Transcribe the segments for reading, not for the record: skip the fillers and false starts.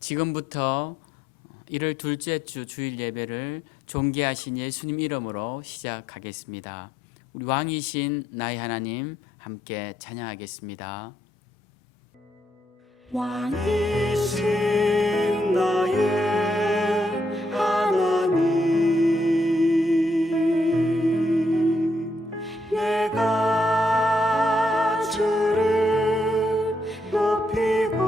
지금부터 1월 둘째 주 주일 예배를 존귀하신 예수님 이름으로 시작하겠습니다. 우리 왕이신 나의 하나님 함께 찬양하겠습니다. 왕이신 나의 하나님, 내가 주를 높이고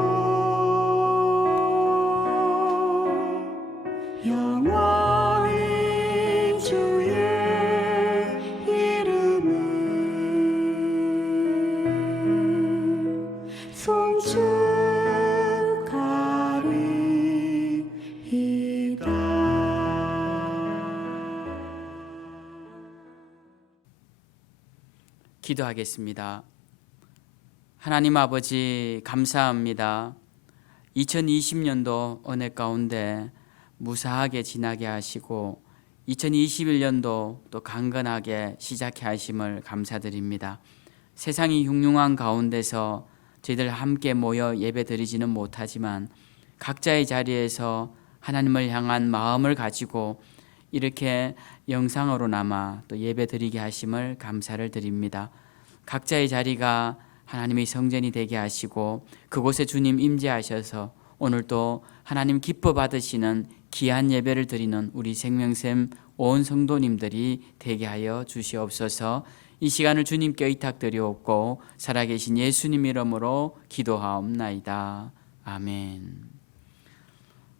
영원히 주의 이름을 송축하리이다. 기도하겠습니다. 하나님 아버지 감사합니다. 2020년도 은혜 가운데 무사하게 지나게 하시고 2021년도 또 강건하게 시작해 하심을 감사드립니다. 세상이 흉흉한 가운데서 저희들 함께 모여 예배드리지는 못하지만 각자의 자리에서 하나님을 향한 마음을 가지고 이렇게 영상으로나마 또 예배드리게 하심을 감사를 드립니다. 각자의 자리가 하나님의 성전이 되게 하시고 그곳에 주님 임재하셔서 오늘도 하나님 기뻐 받으시는 귀한 예배를 드리는 우리 생명샘 온 성도님들이 되게 하여 주시옵소서. 이 시간을 주님께 의탁드리옵고 살아계신 예수님 이름으로 기도하옵나이다. 아멘.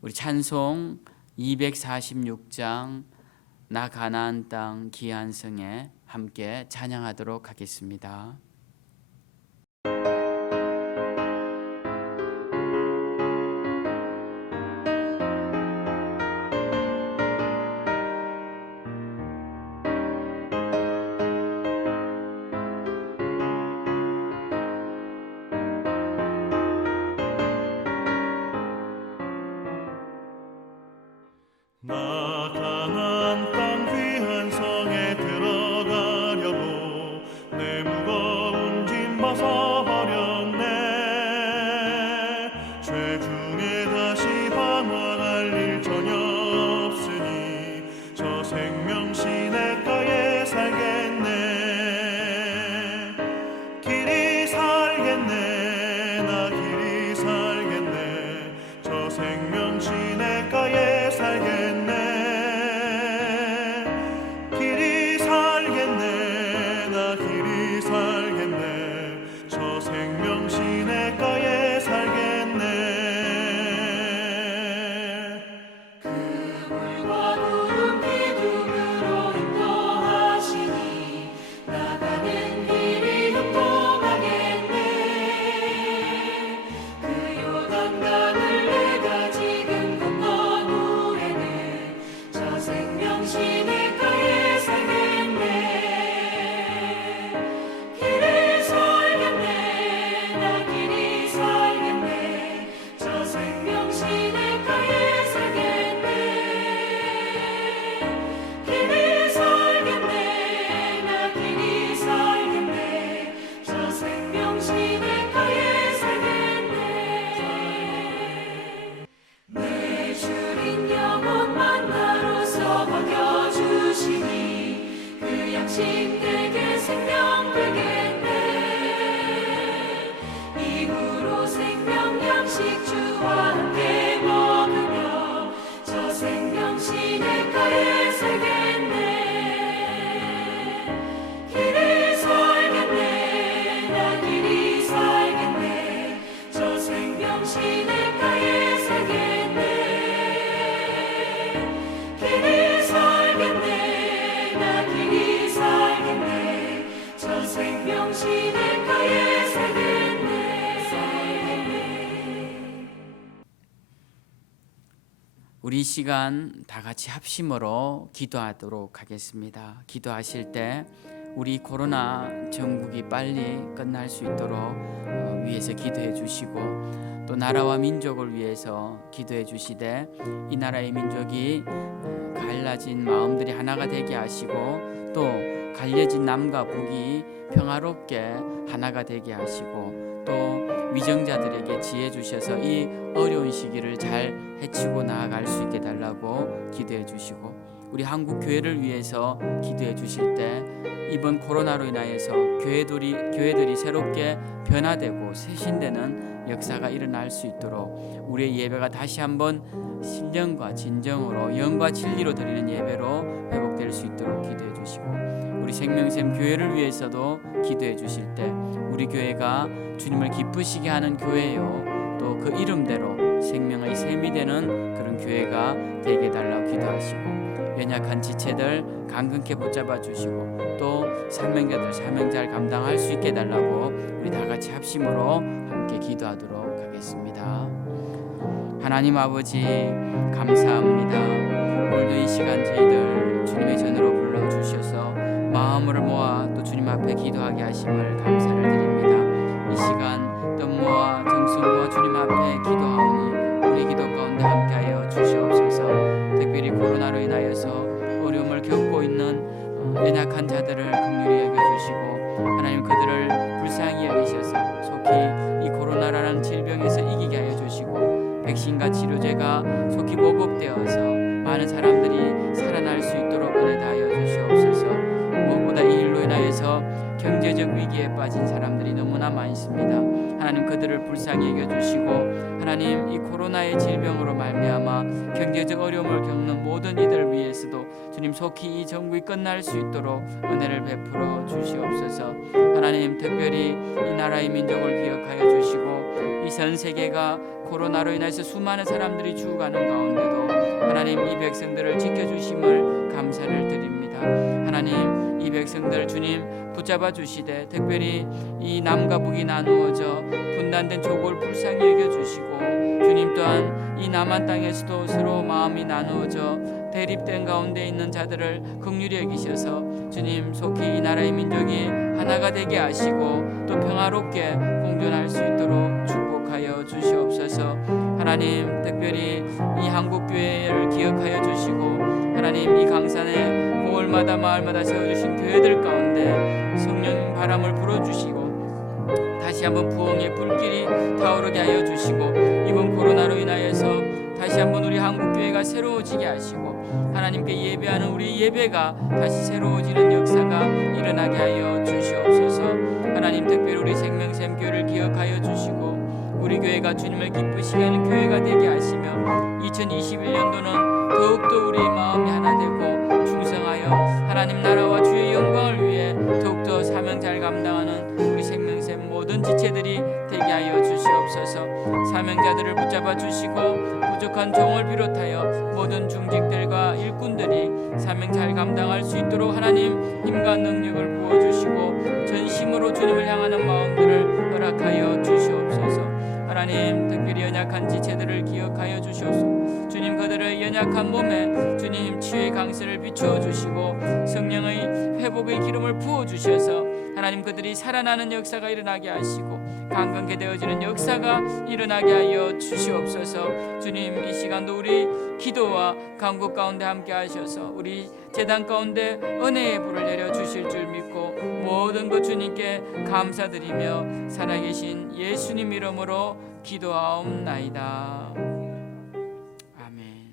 우리 찬송 246장 나 가나안 땅 귀한 성에 함께 찬양하도록 하겠습니다. 나 가나안 땅 귀한 성에 들어가려고 내 무거운 짐 벗어버렸네. 죄 중에 다시 방황할 일 전혀 없으니 저 생명 시냇가에 살겠네. 길이 살겠네. 나 길이 살겠네. 저 생명 시냇가에 살겠네. 길이 살겠네. 나 길이 살겠네. 저 생명 시냇가에 살겠네. 그물과 구름 기둥으로 인도하시니 나가는 길이 형통하겠네. 그 요단강을 내가 지금 건넌 후에는 저 생명 시냇가에 살겠네. 길이 살겠네. 나 길이 살겠네. 저 생명 시냇가에 살겠네. 길이 살겠네. 나 길이 살겠네. 저 생명 시냇가에 살겠네. 내 주린 영혼 만나로서 먹여주시니 그 양식 내게 생명 되겠네. 이후로 생명 양식 주와 함께 먹으며 저 생명 시냇가에 살겠네. 길이 살겠네. 나 길이 살겠네. 저 생명 시냇가에 살겠네. 길이 살겠네. 나 길이 살겠네. 저 생명 시냇가에 살겠네. 우리 이 시간 다 같이 합심으로 기도하도록 하겠습니다. 기도하실 때 우리 코로나 전국이 빨리 끝날 수 있도록 위해서 기도해 주시고 또 나라와 민족을 위해서 기도해 주시되 이 나라의 민족이 갈라진 마음들이 하나가 되게 하시고 또 갈려진 남과 북이 평화롭게 하나가 되게 하시고 또 위정자들에게 지혜 주셔서 이 어려운 시기를 잘 헤치고 나아갈 수 있게 달라고 기도해 주시고, 우리 한국 교회를 위해서 기도해 주실 때 이번 코로나로 인하여서 교회들이 새롭게 변화되고 쇄신되는 역사가 일어날 수 있도록 우리의 예배가 다시 한번 신령과 진정으로 영과 진리로 드리는 예배로 회복될 수 있도록 기도해 주시고, 우리 생명샘 교회를 위해서도 기도해 주실 때 우리 교회가 주님을 기쁘시게 하는 교회요, 또 그 이름대로 생명의 샘이 되는 그런 교회가 되게 달라고 기도하시고, 연약한 지체들 강건케 붙잡아 주시고, 또 사명자들 사명 잘 감당할 수 있게 달라고 우리 다 같이 합심으로 함께 기도하도록 하겠습니다. 하나님 아버지 감사합니다. 오늘도 이 시간 저희들 주님의 전으로 불러주셔서 마음을 모아 또 주님 앞에 기도하게 하심을 감사를 드립니다. 이 시간 뜻모아 정성모아 주님 앞에 기도하오니 우리 기도 가운데 함께하여 주시옵소서. 특별히 코로나로 인하여서 어려움을 겪고 있는 연약한 자들을 긍휼히 여겨주시고, 하나님 그들을 불쌍히 여기셔서 속히 이 코로나라는 질병에서 이기게 하여 주시고, 백신과 치료제가 속히 보급되어서 많은 사람들이 살아날 수 있도록 은혜 다하여 주시옵소서. 무엇보다 이 일로 인하여서 경제적 위기에 빠진 사람들이 너무나 많습니다. 하나님 그들을 불쌍히 여겨주시고, 하나님 이 코로나의 질병으로 말미암아 경제적 어려움을 겪는 모든 이들 위해서도 주님 속히 이 전국이 끝날 수 있도록 은혜를 베풀어 주시옵소서. 하나님 특별히 이 나라의 민족을 기억하여 주시고, 이 전 세계가 코로나로 인해서 수많은 사람들이 죽어가는 가운데도 하나님 이 백성들을 지켜주심을 감사를 드립니다. 하나님 이 백성들 주님 붙잡아 주시되, 특별히 이 남과 북이 나누어져 분단된 족을 불쌍히 여겨주시고, 주님 또한 이 남한 땅에서도 서로 마음이 나누어져 대립된 가운데 있는 자들을 긍휼히 여기셔서 주님 속히 이 나라의 민족이 하나가 되게 하시고 또 평화롭게 공존할 수 있도록 축복하여 주시옵소서. 하나님 특별히 이 한국교회를 기억하여 주시고, 하나님 이 강산에 고을마다 마을마다 세워주신 교회들 가운데 성령 바람을 불어주시고 다시 한번 부흥의 불길이 타오르게 하여 주시고, 이번 코로나로 인하여서 다시 한번 우리 한국교회가 새로워지게 하시고, 하나님께 예배하는 우리 예배가 다시 새로워지는 역사가 일어나게 하여 주시옵소서. 하나님 특별히 우리 생명샘 교회를 기억하여 주시고, 우리 교회가 주님을 기쁘시게 하는 교회가 되게 하시며, 2021년도는 더욱더 우리 마음이 하나 되고 충성하여 하나님 나라와 주의 영광을 위해 더욱더 사명 잘 감당하는 우리 생명샘 모든 지체들이 되게 하여 주시옵소서. 사명자들을 붙잡아 주시고 부족한 종을 비롯하여 모든 중직들과 일꾼들이 사명 잘 감당할 수 있도록 하나님 힘과 능력을 부어주시고 전심으로 주님을 향하는 마음들을 허락하여 주시옵소서. 하나님 특별히 연약한 지체들을 기억하여 주시옵소서. 주님 그들의 연약한 몸에 주님 치유의 강세를 비추어 주시고 성령의 회복의 기름을 부어 주셔서 하나님 그들이 살아나는 역사가 일어나게 하시고 강건케 되어지는 역사가 일어나게 하여 주시옵소서. 주님 이 시간도 우리 기도와 간구 가운데 함께 하셔서 우리 제단 가운데 은혜의 불을 내려 주실 줄 믿고 모든 것 주님께 감사드리며 살아계신 예수님 이름으로 기도하옵나이다. 아멘.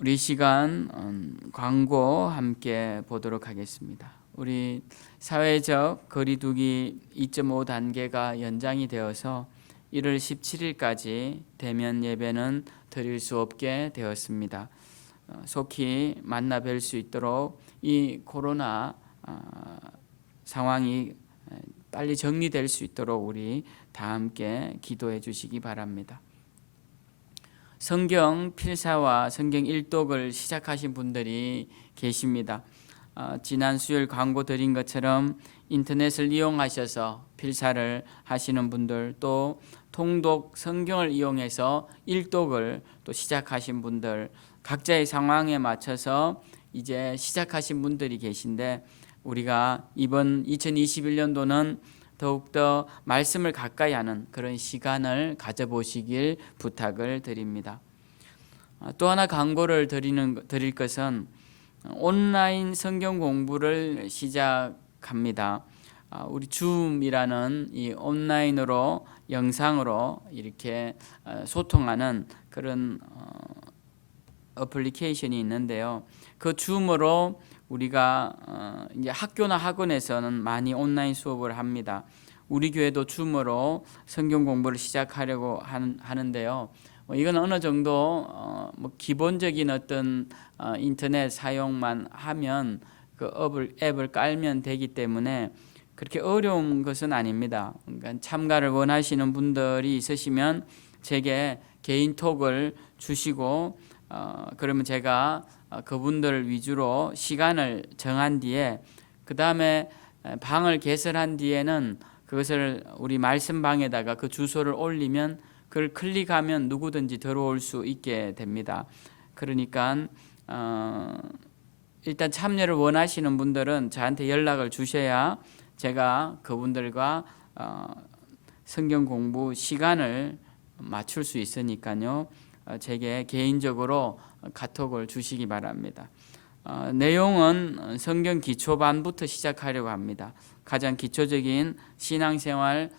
우리 시간 광고 함께 보도록 하겠습니다. 우리 사회적 거리두기 2.5 단계가 연장이 되어서 1월 17일까지 대면 예배는 드릴 수 없게 되었습니다. 속히 만나 뵐 수 있도록 이 코로나 상황이 빨리 정리될 수 있도록 우리 다 함께 기도해 주시기 바랍니다. 성경 필사와 성경 일독을 시작하신 분들이 계십니다. 지난 수요일 광고 드린 것처럼 인터넷을 이용하셔서 필사를 하시는 분들, 또 통독 성경을 이용해서 일독을 또 시작하신 분들, 각자의 상황에 맞춰서 이제 시작하신 분들이 계신데, 우리가 이번 2021년도는 더욱더 말씀을 가까이 하는 그런 시간을 가져보시길 부탁을 드립니다. 또 하나 광고를 드릴 것은 온라인 성경 공부를 시작합니다. 우리 줌이라는 이 온라인으로 영상으로 이렇게 소통하는 그런 어플리케이션이 있는데요. 그 줌으로 우리가 이제 학교나 학원에서는 많이 온라인 수업을 합니다. 우리 교회도 줌으로 성경 공부를 시작하려고 하는데요. 이건 어느 정도 뭐 기본적인 어떤 인터넷 사용만 하면 그 앱을 깔면 되기 때문에 그렇게 어려운 것은 아닙니다. 그러니까 참가를 원하시는 분들이 있으시면 제게 개인톡을 주시고 그러면 제가 그분들 위주로 시간을 정한 뒤에 그 다음에 방을 개설한 뒤에는 그것을 우리 말씀방에다가 그 주소를 올리면 그걸 클릭하면 누구든지 들어올 수 있게 됩니다. 그러니까 일단 참여를 원하시는 분들은 저한테 연락을 주셔야 제가 그분들과 성경 공부 시간을 맞출 수 있으니까요. 제게 개인적으로 카톡을 주시기 바랍니다. 내용은 성경 기초반부터 시작하려고 합니다. 가장 기초적인 신앙생활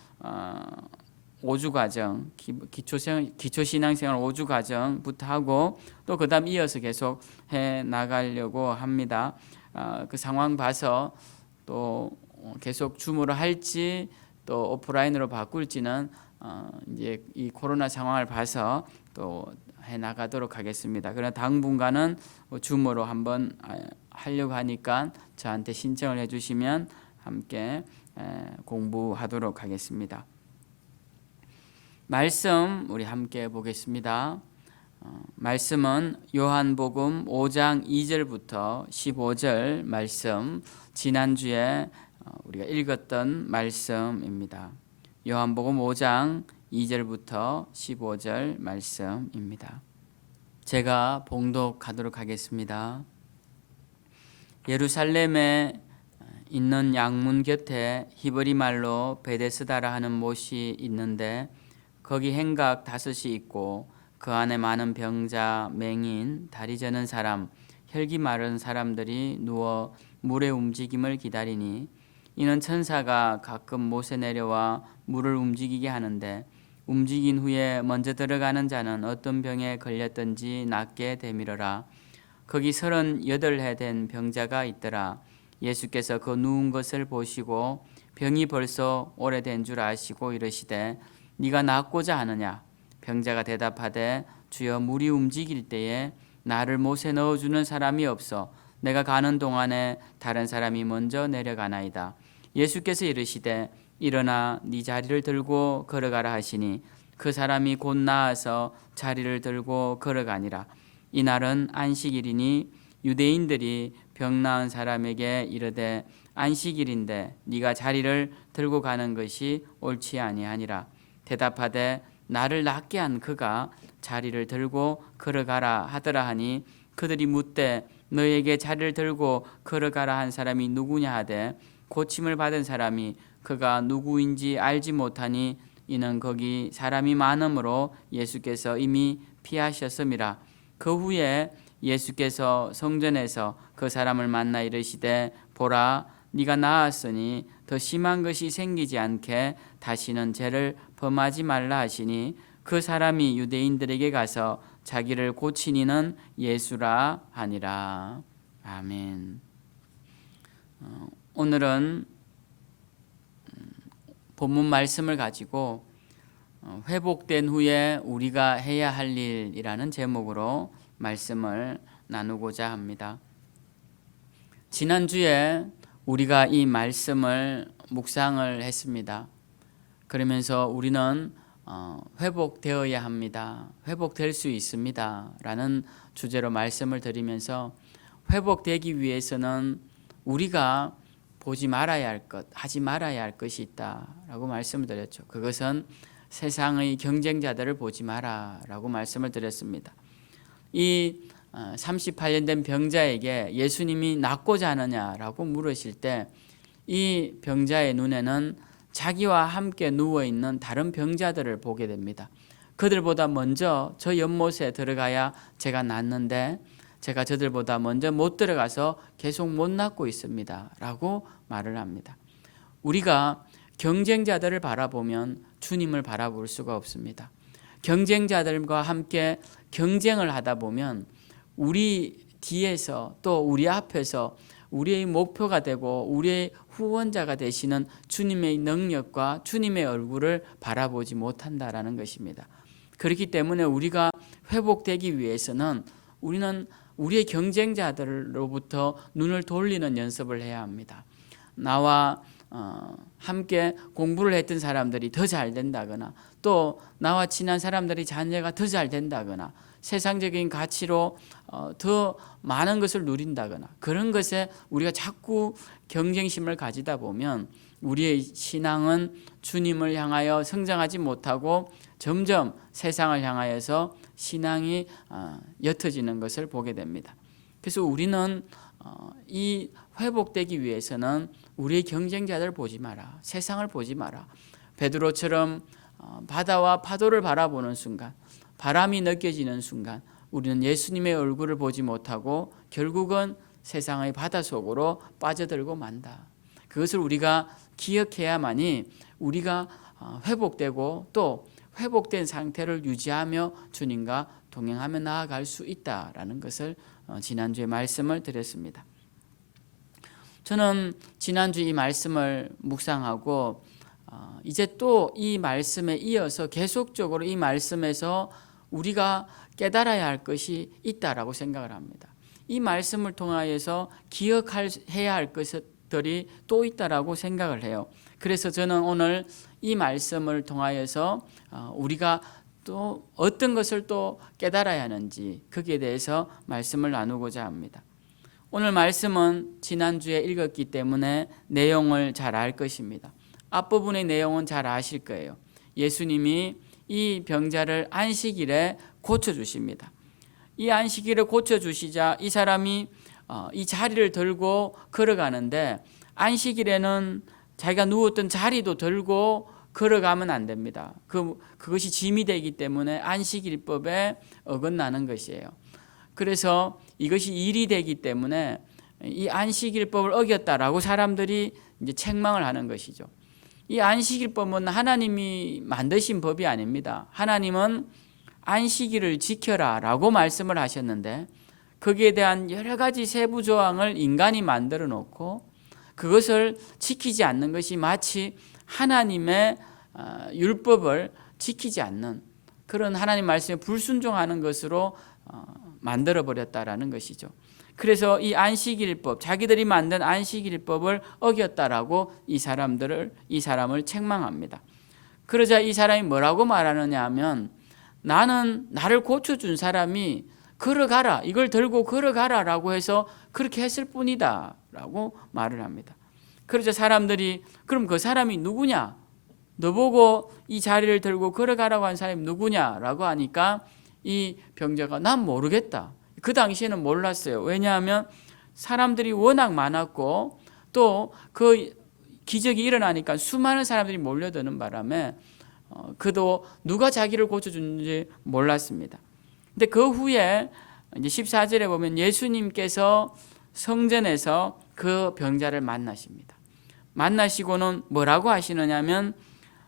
5주 과정, 기초 신앙생활 5주 과정부터 하고 또 그다음 이어서 계속 해 나가려고 합니다. 그 상황 봐서 또 계속 줌으로 할지 또 오프라인으로 바꿀지는 이제 이 코로나 상황을 봐서 또 해 나가도록 하겠습니다. 그러나 당분간은 줌으로 한번 하려고 하니까 저한테 신청을 해주시면 함께 공부하도록 하겠습니다. 말씀 우리 함께 보겠습니다. 말씀은 요한복음 5장 2절부터 15절 말씀, 지난주에 우리가 읽었던 말씀입니다. 요한복음 5장 2절부터 15절 말씀입니다. 제가 봉독하도록 하겠습니다. 예루살렘에 있는 양문 곁에 히브리 말로 베데스다라 하는 못이 있는데 거기 행각 5이 있고 그 안에 많은 병자, 맹인, 다리 저는 사람, 혈기 마른 사람들이 누워 물의 움직임을 기다리니 이는 천사가 가끔 못에 내려와 물을 움직이게 하는데 움직인 후에 먼저 들어가는 자는 어떤 병에 걸렸든지 낫게 되밀어라. 거기 38해 된 병자가 있더라. 예수께서 그 누운 것을 보시고 병이 벌써 오래된 줄 아시고 이르시되 네가 낫고자 하느냐? 병자가 대답하되 주여 물이 움직일 때에 나를 못에 넣어주는 사람이 없어 내가 가는 동안에 다른 사람이 먼저 내려가나이다. 예수께서 이르시되 일어나 네 자리를 들고 걸어가라 하시니 그 사람이 곧 나아서 자리를 들고 걸어가니라. 이날은 안식일이니 유대인들이 병 나은 사람에게 이르되 안식일인데 네가 자리를 들고 가는 것이 옳지 아니하니라. 대답하되 나를 낫게 한 그가 자리를 들고 걸어가라 하더라 하니 그들이 묻되 너에게 자리를 들고 걸어가라 한 사람이 누구냐 하되 고침을 받은 사람이 그가 누구인지 알지 못하니 이는 거기 사람이 많으므로 예수께서 이미 피하셨음이라. 그 후에 예수께서 성전에서 그 사람을 만나 이르시되 보라 네가 나았으니 더 심한 것이 생기지 않게 다시는 죄를 범하지 말라 하시니 그 사람이 유대인들에게 가서 자기를 고친 이는 예수라 하니라. 아멘. 오늘은 본문 말씀을 가지고 회복된 후에 우리가 해야 할 일이라는 제목으로 말씀을 나누고자 합니다. 지난주에 우리가 이 말씀을 묵상을 했습니다. 그러면서 우리는 회복되어야 합니다. 회복될 수 있습니다. 라는 주제로 말씀을 드리면서 회복되기 위해서는 우리가 보지 말아야 할 것, 하지 말아야 할 것이 있다라고 말씀을 드렸죠. 그것은 세상의 경쟁자들을 보지 마라라고 말씀을 드렸습니다. 이 38년 된 병자에게 예수님이 낫고자 하느냐라고 물으실 때 이 병자의 눈에는 자기와 함께 누워있는 다른 병자들을 보게 됩니다. 그들보다 먼저 저 연못에 들어가야 제가 낫는데 제가 저들보다 먼저 못 들어가서 계속 못 낫고 있습니다 라고 말을 합니다. 우리가 경쟁자들을 바라보면 주님을 바라볼 수가 없습니다. 경쟁자들과 함께 경쟁을 하다 보면 우리 뒤에서 또 우리 앞에서 우리의 목표가 되고 우리의 후원자가 되시는 주님의 능력과 주님의 얼굴을 바라보지 못한다라는 것입니다. 그렇기 때문에 우리가 회복되기 위해서는 우리는 우리의 경쟁자들로부터 눈을 돌리는 연습을 해야 합니다. 나와 함께 공부를 했던 사람들이 더 잘 된다거나 또 나와 친한 사람들이 자녀가 더 잘 된다거나 세상적인 가치로 더 많은 것을 누린다거나 그런 것에 우리가 자꾸 경쟁심을 가지다 보면 우리의 신앙은 주님을 향하여 성장하지 못하고 점점 세상을 향하여서 신앙이 옅어지는 것을 보게 됩니다. 그래서 우리는 이 회복되기 위해서는 우리의 경쟁자들 보지 마라. 세상을 보지 마라. 베드로처럼 바다와 파도를 바라보는 순간, 바람이 느껴지는 순간 우리는 예수님의 얼굴을 보지 못하고 결국은 세상의 바다 속으로 빠져들고 만다. 그것을 우리가 기억해야만이 우리가 회복되고 또 회복된 상태를 유지하며 주님과 동행하며 나아갈 수 있다라는 것을 지난주에 말씀을 드렸습니다. 저는 지난주 이 말씀을 묵상하고 이제 또 이 말씀에 이어서 계속적으로 이 말씀에서 우리가 깨달아야 할 것이 있다라고 생각을 합니다. 이 말씀을 통하여서 기억해야 할 것들이 또 있다라고 생각을 해요. 그래서 저는 오늘 이 말씀을 통하여서 우리가 또 어떤 것을 또 깨달아야 하는지 거기에 대해서 말씀을 나누고자 합니다. 오늘 말씀은 지난주에 읽었기 때문에 내용을 잘 알 것입니다. 앞부분의 내용은 잘 아실 거예요. 예수님이 이 병자를 안식일에 고쳐주십니다. 이 안식일에 고쳐주시자 이 사람이 이 자리를 들고 걸어가는데 안식일에는 자기가 누웠던 자리도 들고 걸어가면 안 됩니다. 그것이 짐이 되기 때문에 안식일법에 어긋나는 것이에요. 그래서 이것이 일이 되기 때문에 이 안식일법을 어겼다라고 사람들이 이제 책망을 하는 것이죠. 이 안식일법은 하나님이 만드신 법이 아닙니다. 하나님은 안식일을 지켜라라고 말씀을 하셨는데 거기에 대한 여러 가지 세부 조항을 인간이 만들어 놓고 그것을 지키지 않는 것이 마치 하나님의 율법을 지키지 않는 그런 하나님 말씀에 불순종하는 것으로 만들어 버렸다라는 것이죠. 그래서 이 안식일법, 자기들이 만든 안식일법을 어겼다라고 이 사람을 책망합니다. 그러자 이 사람이 뭐라고 말하느냐 하면 나는 나를 고쳐준 사람이 걸어가라, 이걸 들고 걸어가라라고 해서 그렇게 했을 뿐이다 라고 말을 합니다. 그러자 사람들이 그럼 그 사람이 누구냐? 너보고 이 자리를 들고 걸어가라고 한 사람이 누구냐라고 하니까 이 병자가 난 모르겠다. 그 당시에는 몰랐어요. 왜냐하면 사람들이 워낙 많았고 또 그 기적이 일어나니까 수많은 사람들이 몰려드는 바람에 그도 누가 자기를 고쳐주는지 몰랐습니다. 근데 그 후에 이제 14절에 보면 예수님께서 성전에서 그 병자를 만나십니다. 만나시고는 뭐라고 하시느냐면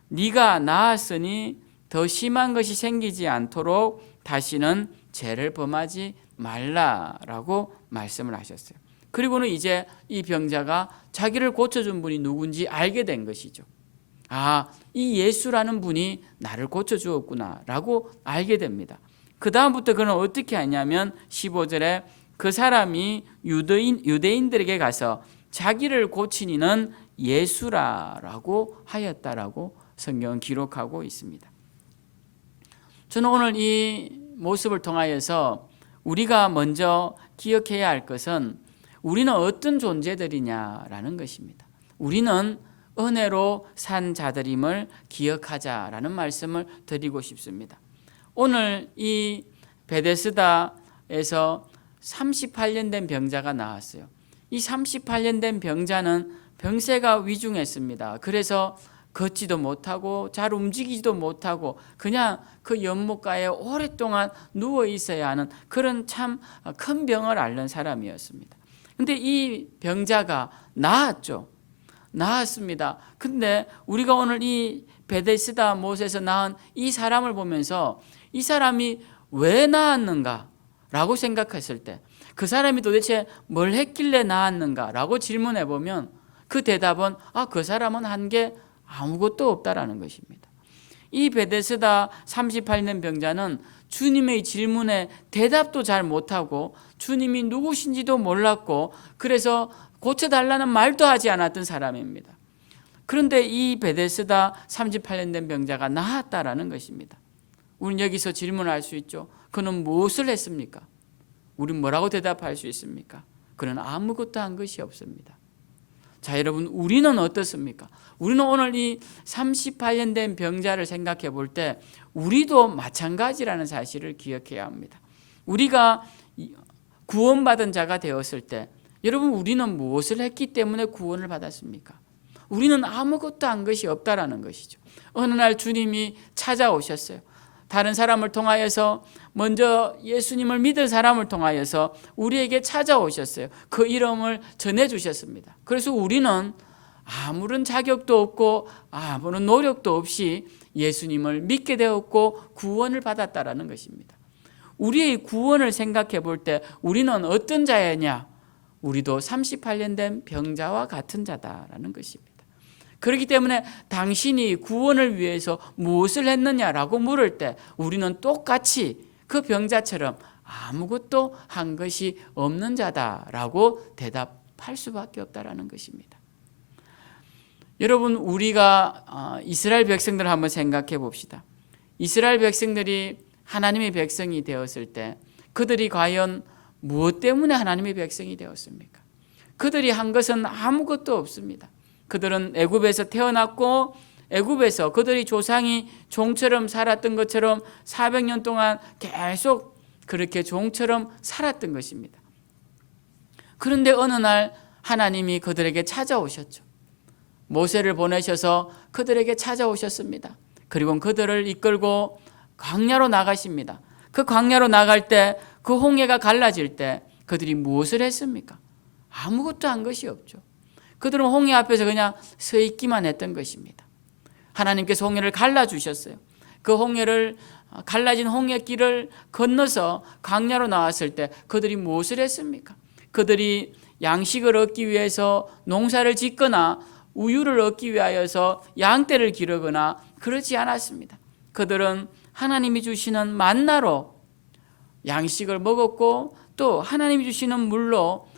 네가 나았으니 더 심한 것이 생기지 않도록 다시는 죄를 범하지 말라라고 말씀을 하셨어요. 그리고는 이제 이 병자가 자기를 고쳐준 분이 누군지 알게 된 것이죠. 이 예수라는 분이 나를 고쳐주었구나 라고 알게 됩니다. 그 다음부터 그는 어떻게 하냐면 15절에 그 사람이 유대인들에게 가서 자기를 고친 이는 예수라라고 하였다라고 성경은 기록하고 있습니다. 저는 오늘 이 모습을 통하여서 우리가 먼저 기억해야 할 것은 우리는 어떤 존재들이냐라는 것입니다. 우리는 은혜로 산 자들임을 기억하자라는 말씀을 드리고 싶습니다. 오늘 이 베데스다에서 38년 된 병자가 나왔어요. 이 38년 된 병자는 병세가 위중했습니다. 그래서 걷지도 못하고 잘 움직이지도 못하고 그냥 그 연못가에 오랫동안 누워 있어야 하는 그런 참 큰 병을 앓는 사람이었습니다. 근데 이 병자가 나았죠. 나았습니다. 근데 우리가 오늘 이 베데스다 못에서 낳은 이 사람을 보면서 이 사람이 왜 낳았는가 라고 생각했을 때 그 사람이 도대체 뭘 했길래 낳았는가 라고 질문해 보면 그 대답은 그 사람은 한 게 아무것도 없다라는 것입니다. 이 베데스다 38년 병자는 주님의 질문에 대답도 잘 못하고 주님이 누구신지도 몰랐고 그래서 고쳐달라는 말도 하지 않았던 사람입니다. 그런데 이 베데스다 38년 된 병자가 나았다라는 것입니다. 우리는 여기서 질문할 수 있죠. 그는 무엇을 했습니까? 우리는 뭐라고 대답할 수 있습니까? 그는 아무것도 한 것이 없습니다. 자, 여러분, 우리는 어떻습니까? 우리는 오늘 이 38년 된 병자를 생각해 볼 때 우리도 마찬가지라는 사실을 기억해야 합니다. 우리가 구원받은 자가 되었을 때 여러분, 우리는 무엇을 했기 때문에 구원을 받았습니까? 우리는 아무것도 한 것이 없다라는 것이죠. 어느 날 주님이 찾아오셨어요. 다른 사람을 통하여서 먼저 예수님을 믿을 사람을 통하여서 우리에게 찾아오셨어요. 그 이름을 전해주셨습니다. 그래서 우리는 아무런 자격도 없고 아무런 노력도 없이 예수님을 믿게 되었고 구원을 받았다라는 것입니다. 우리의 구원을 생각해 볼 때 우리는 어떤 자였냐? 우리도 38년 된 병자와 같은 자다라는 것입니다. 그렇기 때문에 당신이 구원을 위해서 무엇을 했느냐라고 물을 때 우리는 똑같이 그 병자처럼 아무것도 한 것이 없는 자다라고 대답할 수밖에 없다라는 것입니다. 여러분, 우리가 이스라엘 백성들을 한번 생각해 봅시다. 이스라엘 백성들이 하나님의 백성이 되었을 때 그들이 과연 무엇 때문에 하나님의 백성이 되었습니까? 그들이 한 것은 아무것도 없습니다. 그들은 애굽에서 태어났고 애굽에서 그들이 조상이 종처럼 살았던 것처럼 400년 동안 계속 그렇게 종처럼 살았던 것입니다. 그런데 어느 날 하나님이 그들에게 찾아오셨죠. 모세를 보내셔서 그들에게 찾아오셨습니다. 그리고 그들을 이끌고 광야로 나가십니다. 그 광야로 나갈 때 그 홍해가 갈라질 때 그들이 무엇을 했습니까? 아무것도 한 것이 없죠. 그들은 홍해 앞에서 그냥 서 있기만 했던 것입니다. 하나님께서 홍해를 갈라주셨어요. 그 홍해를 갈라진 홍해길을 건너서 광야로 나왔을 때 그들이 무엇을 했습니까? 그들이 양식을 얻기 위해서 농사를 짓거나 우유를 얻기 위하여서 양떼를 기르거나 그렇지 않았습니다. 그들은 하나님이 주시는 만나로 양식을 먹었고 또 하나님이 주시는 물로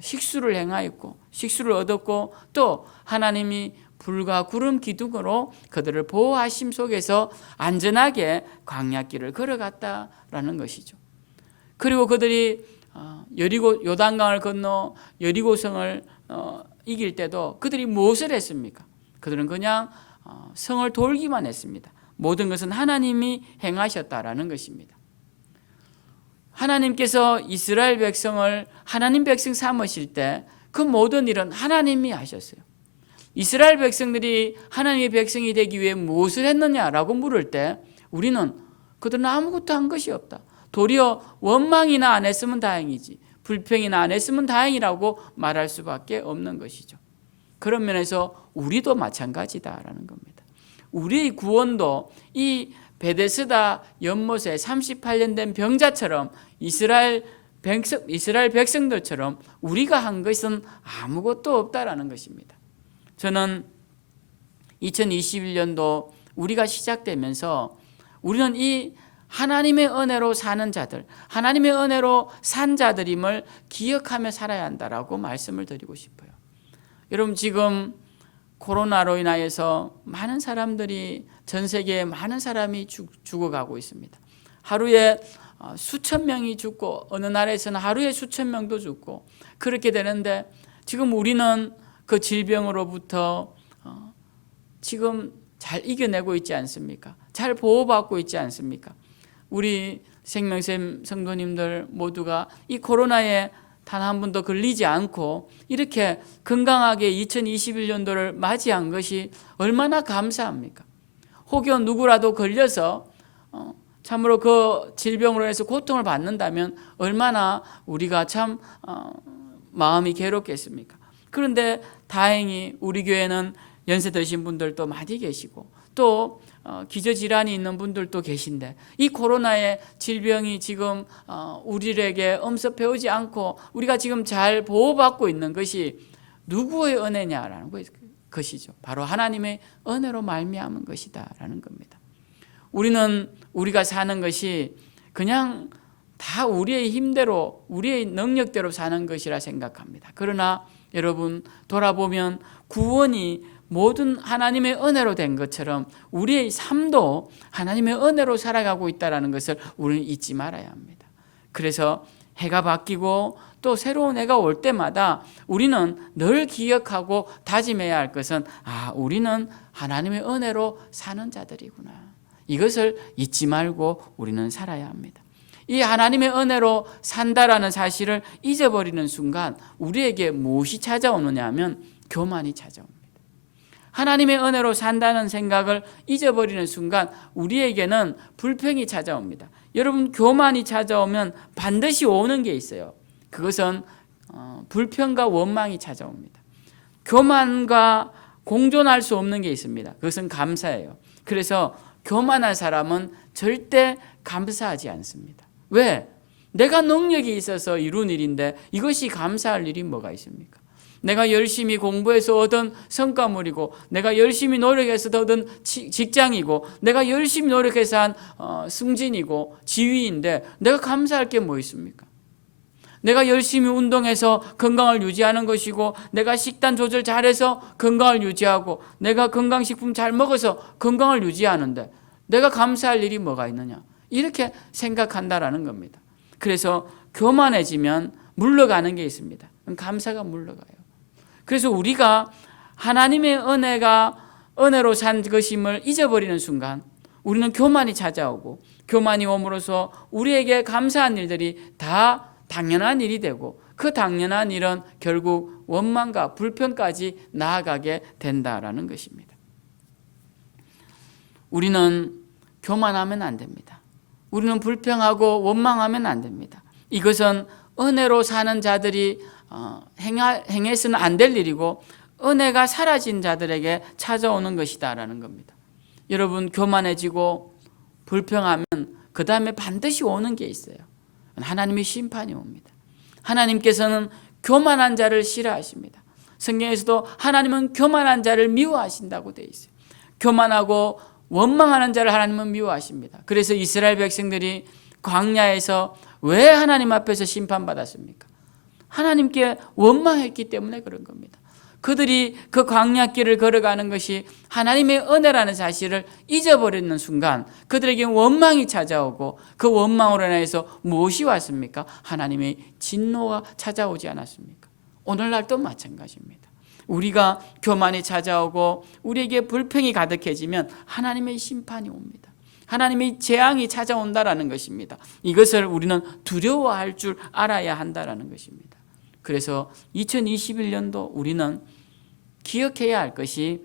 식수를 행하였고 식수를 얻었고 또 하나님이 불과 구름 기둥으로 그들을 보호하심 속에서 안전하게 광야길을 걸어갔다라는 것이죠. 그리고 그들이 요단강을 건너 여리고성을 이길 때도 그들이 무엇을 했습니까? 그들은 그냥 성을 돌기만 했습니다. 모든 것은 하나님이 행하셨다라는 것입니다. 하나님께서 이스라엘 백성을 하나님 백성 삼으실 때 그 모든 일은 하나님이 하셨어요. 이스라엘 백성들이 하나님의 백성이 되기 위해 무엇을 했느냐라고 물을 때 우리는 그들은 아무것도 한 것이 없다. 도리어 원망이나 안 했으면 다행이지 불평이나 안 했으면 다행이라고 말할 수밖에 없는 것이죠. 그런 면에서 우리도 마찬가지다라는 겁니다. 우리의 구원도 이 베데스다 연못에 38년 된 병자처럼 이스라엘 백성들처럼 우리가 한 것은 아무것도 없다라는 것입니다. 저는 2021년도 우리가 시작되면서 우리는 이 하나님의 은혜로 사는 자들, 하나님의 은혜로 산 자들임을 기억하며 살아야 한다라고 말씀을 드리고 싶어요. 여러분, 지금 코로나로 인하여서 많은 사람들이 전 세계에 많은 사람이 죽어가고 있습니다. 하루에 수천 명이 죽고 어느 나라에서는 하루에 수천 명도 죽고 그렇게 되는데 지금 우리는 그 질병으로부터 지금 잘 이겨내고 있지 않습니까? 잘 보호받고 있지 않습니까? 우리 생명샘 성도님들 모두가 이 코로나에 단 한 번도 걸리지 않고 이렇게 건강하게 2021년도를 맞이한 것이 얼마나 감사합니까? 혹여 누구라도 걸려서 참으로 그 질병으로 해서 고통을 받는다면 얼마나 우리가 참 마음이 괴롭겠습니까? 그런데 다행히 우리 교회는 연세 드신 분들도 많이 계시고 또 기저질환이 있는 분들도 계신데 이 코로나의 질병이 지금 우리에게 엄습해오지 않고 우리가 지금 잘 보호받고 있는 것이 누구의 은혜냐라는 것이죠. 바로 하나님의 은혜로 말미암은 것이다라는 겁니다. 우리는 우리가 사는 것이 그냥 다 우리의 힘대로 우리의 능력대로 사는 것이라 생각합니다. 그러나 여러분 돌아보면 구원이 모든 하나님의 은혜로 된 것처럼 우리의 삶도 하나님의 은혜로 살아가고 있다는 것을 우리는 잊지 말아야 합니다. 그래서 해가 바뀌고 또 새로운 해가 올 때마다 우리는 늘 기억하고 다짐해야 할 것은 우리는 하나님의 은혜로 사는 자들이구나. 이것을 잊지 말고 우리는 살아야 합니다. 이 하나님의 은혜로 산다라는 사실을 잊어버리는 순간 우리에게 무엇이 찾아오느냐 하면 교만이 찾아옵니다. 하나님의 은혜로 산다는 생각을 잊어버리는 순간 우리에게는 불평이 찾아옵니다. 여러분 교만이 찾아오면 반드시 오는 게 있어요. 그것은 불평과 원망이 찾아옵니다. 교만과 공존할 수 없는 게 있습니다. 그것은 감사예요. 그래서 교만한 사람은 절대 감사하지 않습니다. 왜? 내가 능력이 있어서 이룬 일인데 이것이 감사할 일이 뭐가 있습니까? 내가 열심히 공부해서 얻은 성과물이고 내가 열심히 노력해서 얻은 직장이고 내가 열심히 노력해서 한 승진이고 지위인데 내가 감사할 게 뭐 있습니까? 내가 열심히 운동해서 건강을 유지하는 것이고 내가 식단 조절 잘해서 건강을 유지하고 내가 건강식품 잘 먹어서 건강을 유지하는데 내가 감사할 일이 뭐가 있느냐? 이렇게 생각한다라는 겁니다. 그래서 교만해지면 물러가는 게 있습니다. 감사가 물러가요. 그래서 우리가 하나님의 은혜로 산 것임을 잊어버리는 순간 우리는 교만이 찾아오고 교만이 옴으로써 우리에게 감사한 일들이 다 당연한 일이 되고 그 당연한 일은 결국 원망과 불평까지 나아가게 된다라는 것입니다. 우리는 교만하면 안 됩니다. 우리는 불평하고 원망하면 안 됩니다. 이것은 은혜로 사는 자들이 행해서는 안 될 일이고 은혜가 사라진 자들에게 찾아오는 것이다라는 겁니다. 여러분 교만해지고 불평하면 그 다음에 반드시 오는 게 있어요. 하나님의 심판이 옵니다. 하나님께서는 교만한 자를 싫어하십니다. 성경에서도 하나님은 교만한 자를 미워하신다고 되어 있어요. 교만하고 원망하는 자를 하나님은 미워하십니다. 그래서 이스라엘 백성들이 광야에서 왜 하나님 앞에서 심판받았습니까? 하나님께 원망했기 때문에 그런 겁니다. 그들이 그 광야길을 걸어가는 것이 하나님의 은혜라는 사실을 잊어버리는 순간 그들에게 원망이 찾아오고 그 원망으로 인해서 무엇이 왔습니까? 하나님의 진노가 찾아오지 않았습니까? 오늘날도 마찬가지입니다. 우리가 교만이 찾아오고 우리에게 불평이 가득해지면 하나님의 심판이 옵니다. 하나님의 재앙이 찾아온다라는 것입니다. 이것을 우리는 두려워할 줄 알아야 한다라는 것입니다. 그래서 2021년도 우리는 기억해야 할 것이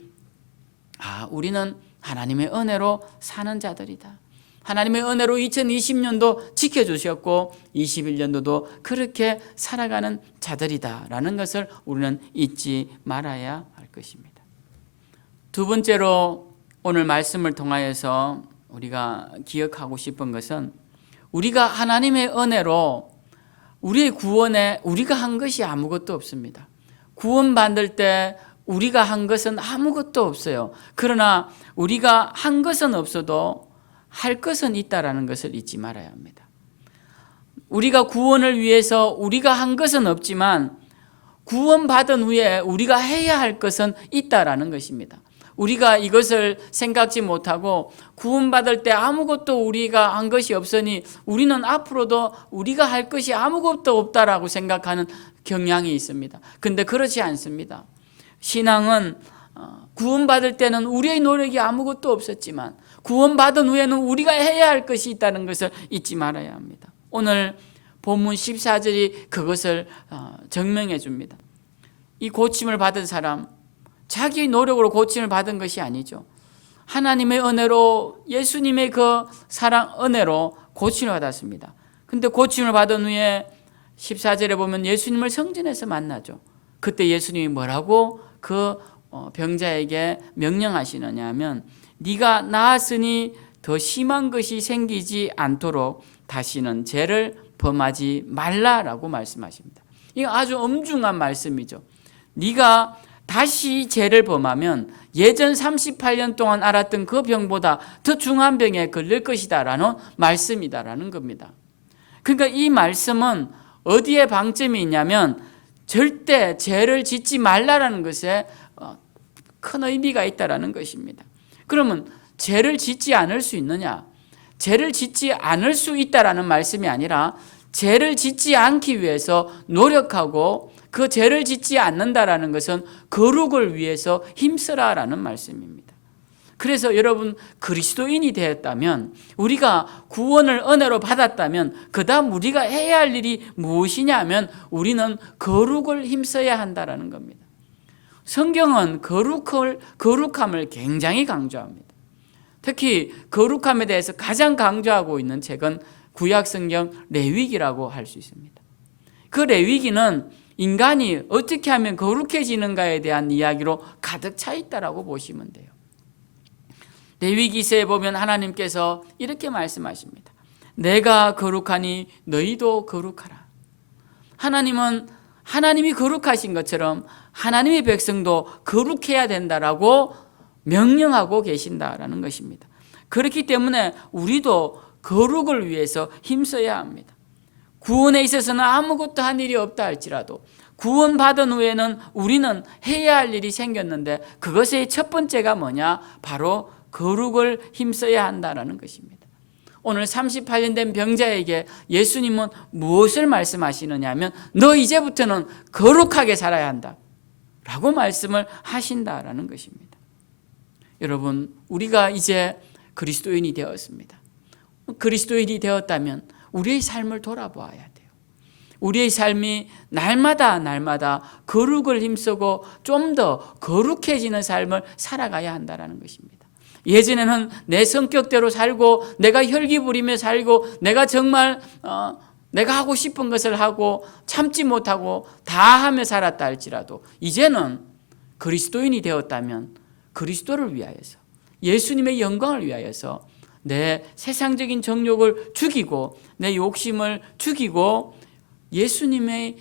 우리는 하나님의 은혜로 사는 자들이다. 하나님의 은혜로 2020년도 지켜주셨고 21년도도 그렇게 살아가는 자들이다라는 것을 우리는 잊지 말아야 할 것입니다. 두 번째로 오늘 말씀을 통하여서 우리가 기억하고 싶은 것은 우리가 하나님의 은혜로 우리의 구원에 우리가 한 것이 아무것도 없습니다. 구원받을 때 우리가 한 것은 아무것도 없어요. 그러나 우리가 한 것은 없어도 할 것은 있다라는 것을 잊지 말아야 합니다. 우리가 구원을 위해서 우리가 한 것은 없지만 구원받은 후에 우리가 해야 할 것은 있다라는 것입니다. 우리가 이것을 생각지 못하고 구원받을 때 아무것도 우리가 한 것이 없으니 우리는 앞으로도 우리가 할 것이 아무것도 없다라고 생각하는 경향이 있습니다. 근데 그렇지 않습니다. 신앙은 구원받을 때는 우리의 노력이 아무것도 없었지만 구원받은 후에는 우리가 해야 할 것이 있다는 것을 잊지 말아야 합니다. 오늘 본문 14절이 그것을 증명해 줍니다. 이 고침을 받은 사람 자기 노력으로 고침을 받은 것이 아니죠. 하나님의 은혜로 예수님의 그 사랑 은혜로 고침을 받았습니다. 근데 고침을 받은 후에 14절에 보면 예수님을 성전에서 만나죠. 그때 예수님이 뭐라고 그 병자에게 명령하시느냐 하면 네가 나았으니 더 심한 것이 생기지 않도록 다시는 죄를 범하지 말라라고 말씀하십니다. 이거 아주 엄중한 말씀이죠. 네가 다시 죄를 범하면 예전 38년 동안 앓았던 그 병보다 더 중한 병에 걸릴 것이다라는 말씀이다라는 겁니다. 그러니까 이 말씀은 어디에 방점이 있냐면 절대 죄를 짓지 말라라는 것에 큰 의미가 있다라는 것입니다. 그러면 죄를 짓지 않을 수 있느냐? 죄를 짓지 않을 수 있다라는 말씀이 아니라 죄를 짓지 않기 위해서 노력하고 그 죄를 짓지 않는다라는 것은 거룩을 위해서 힘쓰라라는 말씀입니다. 그래서 여러분 그리스도인이 되었다면, 우리가 구원을 은혜로 받았다면 그 다음 우리가 해야 할 일이 무엇이냐면 우리는 거룩을 힘써야 한다라는 겁니다. 성경은 거룩함을 굉장히 강조합니다. 특히 거룩함에 대해서 가장 강조하고 있는 책은 구약성경 레위기라고 할 수 있습니다. 그 레위기는 인간이 어떻게 하면 거룩해지는가에 대한 이야기로 가득 차 있다라고 보시면 돼요. 레위기서에 보면 하나님께서 이렇게 말씀하십니다. 내가 거룩하니 너희도 거룩하라. 하나님은 하나님이 거룩하신 것처럼 하나님의 백성도 거룩해야 된다라고 명령하고 계신다라는 것입니다. 그렇기 때문에 우리도 거룩을 위해서 힘써야 합니다. 구원에 있어서는 아무것도 한 일이 없다 할지라도 구원받은 후에는 우리는 해야 할 일이 생겼는데 그것의 첫 번째가 뭐냐? 바로 거룩을 힘써야 한다는 것입니다. 오늘 38년 된 병자에게 예수님은 무엇을 말씀하시느냐 하면 너 이제부터는 거룩하게 살아야 한다 라고 말씀을 하신다라는 것입니다. 여러분, 우리가 이제 그리스도인이 되었습니다. 그리스도인이 되었다면 우리의 삶을 돌아보아야 돼요. 우리의 삶이 날마다 거룩을 힘쓰고 좀 더 거룩해지는 삶을 살아가야 한다는 것입니다. 예전에는 내 성격대로 살고 내가 혈기 부리며 살고 내가 정말 내가 하고 싶은 것을 하고 참지 못하고 다 하며 살았다 할지라도 이제는 그리스도인이 되었다면 그리스도를 위하여서 예수님의 영광을 위하여서 내 세상적인 정욕을 죽이고 내 욕심을 죽이고 예수님의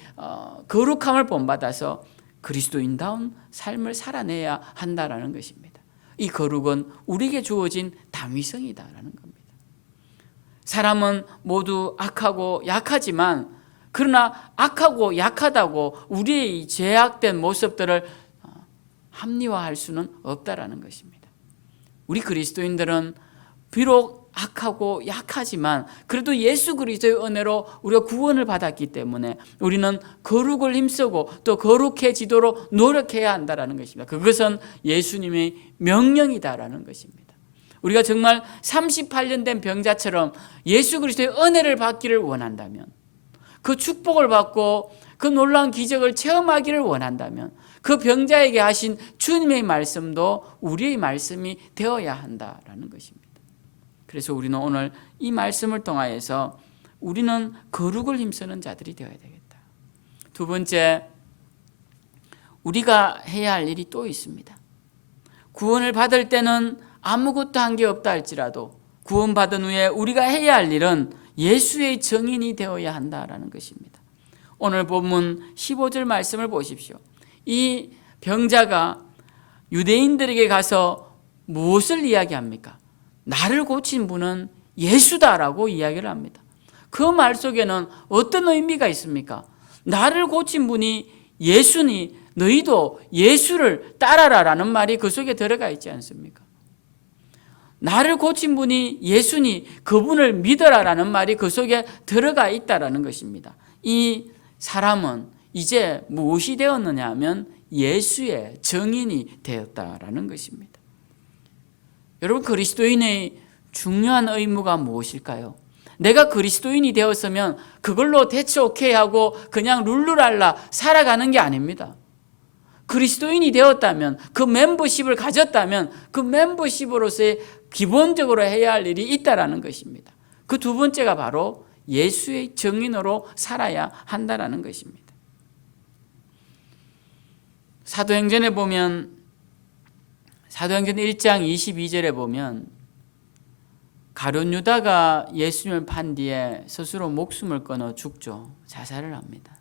거룩함을 본받아서 그리스도인다운 삶을 살아내야 한다는 것입니다. 이 거룩은 우리에게 주어진 당위성이다라는 겁니다. 사람은 모두 악하고 약하지만 그러나 악하고 약하다고 우리의 죄악된 모습들을 합리화할 수는 없다라는 것입니다. 우리 그리스도인들은 비록 악하고 약하지만 그래도 예수 그리스도의 은혜로 우리가 구원을 받았기 때문에 우리는 거룩을 힘쓰고 또 거룩해지도록 노력해야 한다는 것입니다. 그것은 예수님의 명령이다라는 것입니다. 우리가 정말 38년 된 병자처럼 예수 그리스도의 은혜를 받기를 원한다면, 그 축복을 받고 그 놀라운 기적을 체험하기를 원한다면 그 병자에게 하신 주님의 말씀도 우리의 말씀이 되어야 한다라는 것입니다. 그래서 우리는 오늘 이 말씀을 통하여서 우리는 거룩을 힘쓰는 자들이 되어야 되겠다. 두 번째, 우리가 해야 할 일이 또 있습니다. 구원을 받을 때는 아무것도 한 게 없다 할지라도 구원받은 후에 우리가 해야 할 일은 예수의 증인이 되어야 한다라는 것입니다. 오늘 본문 15절 말씀을 보십시오. 이 병자가 유대인들에게 가서 무엇을 이야기합니까? 나를 고친 분은 예수다라고 이야기를 합니다. 그 말 속에는 어떤 의미가 있습니까? 나를 고친 분이 예수니 너희도 예수를 따라라라는 말이 그 속에 들어가 있지 않습니까? 나를 고친 분이 예수니 그분을 믿어라라는 말이 그 속에 들어가 있다라는 것입니다. 이 사람은 이제 무엇이 되었느냐 하면 예수의 증인이 되었다라는 것입니다. 여러분, 그리스도인의 중요한 의무가 무엇일까요? 내가 그리스도인이 되었으면 그걸로 대체 오케이 하고 그냥 룰루랄라 살아가는 게 아닙니다. 그리스도인이 되었다면, 그 멤버십을 가졌다면 그 멤버십으로서의 기본적으로 해야 할 일이 있다라는 것입니다. 그 두 번째가 바로 예수의 증인으로 살아야 한다라는 것입니다. 사도행전에 보면 사도행전 1장 22절에 보면 가룟 유다가 예수님을 판 뒤에 스스로 목숨을 끊어 죽죠. 자살을 합니다.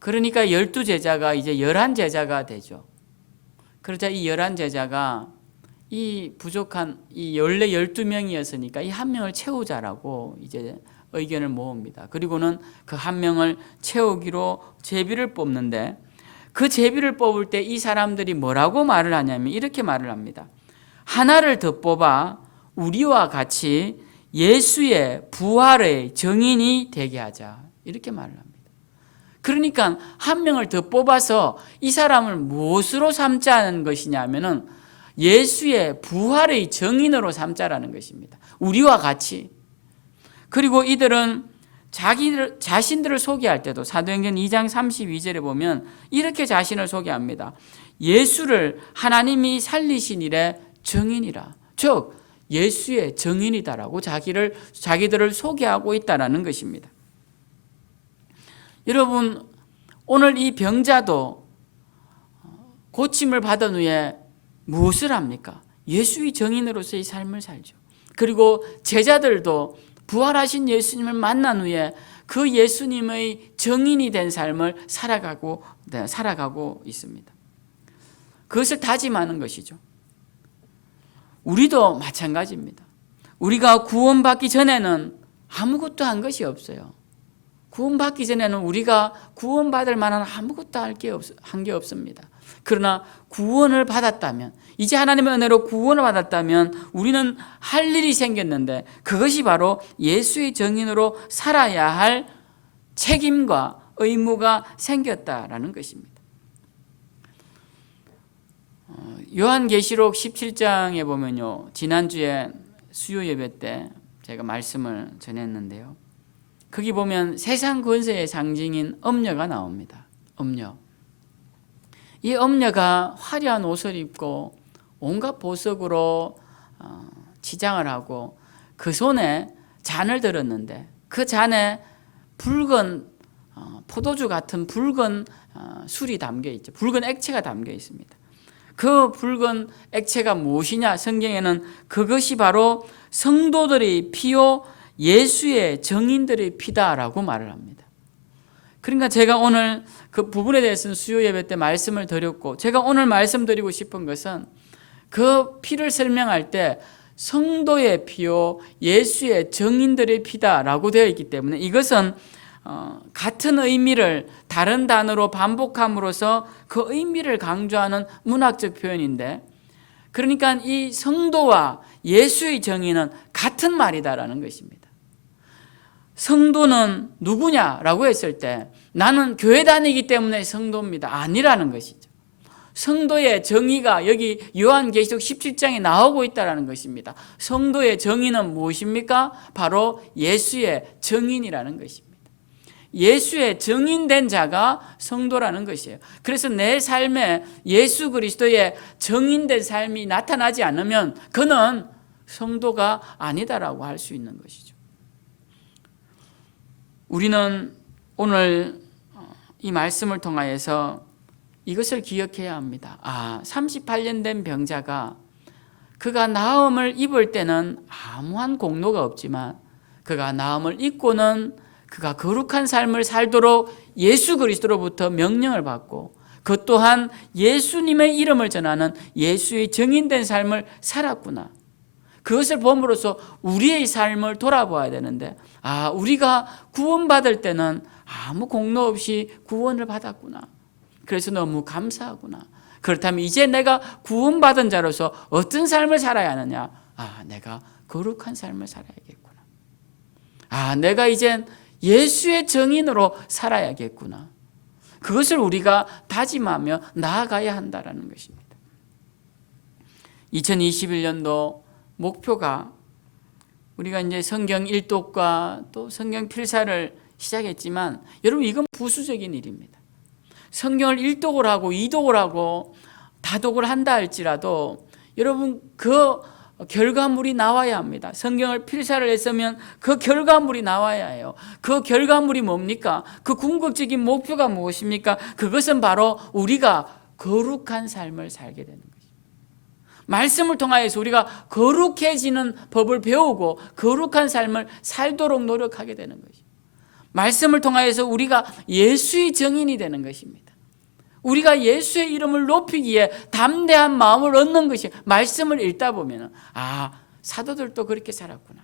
그러니까 12제자가 이제 11제자가 되죠. 그러자 이 11제자가 이 부족한 이 원래 12명이었으니까 이 한 명을 채우자라고 이제 의견을 모읍니다. 그리고는 그 한 명을 채우기로 제비를 뽑는데 그 제비를 뽑을 때 이 사람들이 뭐라고 말을 하냐면 이렇게 말을 합니다. 하나를 더 뽑아 우리와 같이 예수의 부활의 증인이 되게 하자. 이렇게 말을 합니다. 그러니까 한 명을 더 뽑아서 이 사람을 무엇으로 삼자는 것이냐면은 예수의 부활의 증인으로 삼자라는 것입니다. 우리와 같이. 그리고 이들은 자신들을 소개할 때도 사도행전 2장 32절에 보면 이렇게 자신을 소개합니다. 예수를 하나님이 살리신 일의 증인이라. 즉 예수의 증인이다라고 자기들을 소개하고 있다라는 것입니다. 여러분, 오늘 이 병자도 고침을 받은 후에 무엇을 합니까? 예수의 증인으로서의 삶을 살죠. 그리고 제자들도 부활하신 예수님을 만난 후에 그 예수님의 증인이 된 삶을 살아가고 있습니다. 그것을 다짐하는 것이죠. 우리도 마찬가지입니다. 우리가 구원받기 전에는 아무것도 한 것이 없어요. 구원받기 전에는 우리가 구원받을 만한 아무것도 한 게 없습니다. 그러나 구원을 받았다면, 이제 하나님의 은혜로 구원을 받았다면 우리는 할 일이 생겼는데 그것이 바로 예수의 증인으로 살아야 할 책임과 의무가 생겼다라는 것입니다. 요한계시록 17장에 보면요, 지난주에 수요 예배 때 제가 말씀을 전했는데요, 거기 보면 세상 권세의 상징인 엄녀가 나옵니다. 엄녀. 이 엄녀가 화려한 옷을 입고 온갖 보석으로 치장을 하고 그 손에 잔을 들었는데 그 잔에 붉은 포도주 같은 붉은 술이 담겨 있죠. 붉은 액체가 담겨 있습니다. 그 붉은 액체가 무엇이냐? 성경에는 그것이 바로 성도들의 피요 예수의 증인들의 피다라고 말을 합니다. 그러니까 제가 오늘 그 부분에 대해서는 수요 예배 때 말씀을 드렸고, 제가 오늘 말씀드리고 싶은 것은 그 피를 설명할 때 성도의 피요 예수의 증인들의 피다라고 되어 있기 때문에 이것은 같은 의미를 다른 단어로 반복함으로써 그 의미를 강조하는 문학적 표현인데, 그러니까 이 성도와 예수의 증인은 같은 말이다라는 것입니다. 성도는 누구냐라고 했을 때 나는 교회 다니기 때문에 성도입니다. 아니라는 것이죠. 성도의 정의가 여기 요한계시록 17장에 나오고 있다는 것입니다. 성도의 정의는 무엇입니까? 바로 예수의 증인이라는 것입니다. 예수의 증인된 자가 성도라는 것이에요. 그래서 내 삶에 예수 그리스도의 증인된 삶이 나타나지 않으면 그는 성도가 아니다라고 할 수 있는 것이죠. 우리는 오늘 이 말씀을 통하여서 이것을 기억해야 합니다. 38년 된 병자가 그가 나음을 입을 때는 아무한 공로가 없지만 그가 나음을 입고는 그가 거룩한 삶을 살도록 예수 그리스도로부터 명령을 받고 그 또한 예수님의 이름을 전하는 예수의 증인된 삶을 살았구나. 그것을 봄으로써 우리의 삶을 돌아봐야 되는데 우리가 구원받을 때는 아무 공로 없이 구원을 받았구나. 그래서 너무 감사하구나. 그렇다면 이제 내가 구원받은 자로서 어떤 삶을 살아야 하느냐? 내가 거룩한 삶을 살아야겠구나. 내가 이젠 예수의 증인으로 살아야겠구나. 그것을 우리가 다짐하며 나아가야 한다는 것입니다. 2021년도 목표가 우리가 이제 성경 일독과 또 성경 필사를 시작했지만 여러분 이건 부수적인 일입니다. 성경을 일독을 하고 이독을 하고 다독을 한다 할지라도 여러분 그 결과물이 나와야 합니다. 성경을 필사를 했으면 그 결과물이 나와야 해요. 그 결과물이 뭡니까? 그 궁극적인 목표가 무엇입니까? 그것은 바로 우리가 거룩한 삶을 살게 되는 것입니다. 말씀을 통하여서 우리가 거룩해지는 법을 배우고 거룩한 삶을 살도록 노력하게 되는 것입니다. 말씀을 통하여서 우리가 예수의 증인이 되는 것입니다. 우리가 예수의 이름을 높이기에 담대한 마음을 얻는 것이, 말씀을 읽다 보면 사도들도 그렇게 살았구나,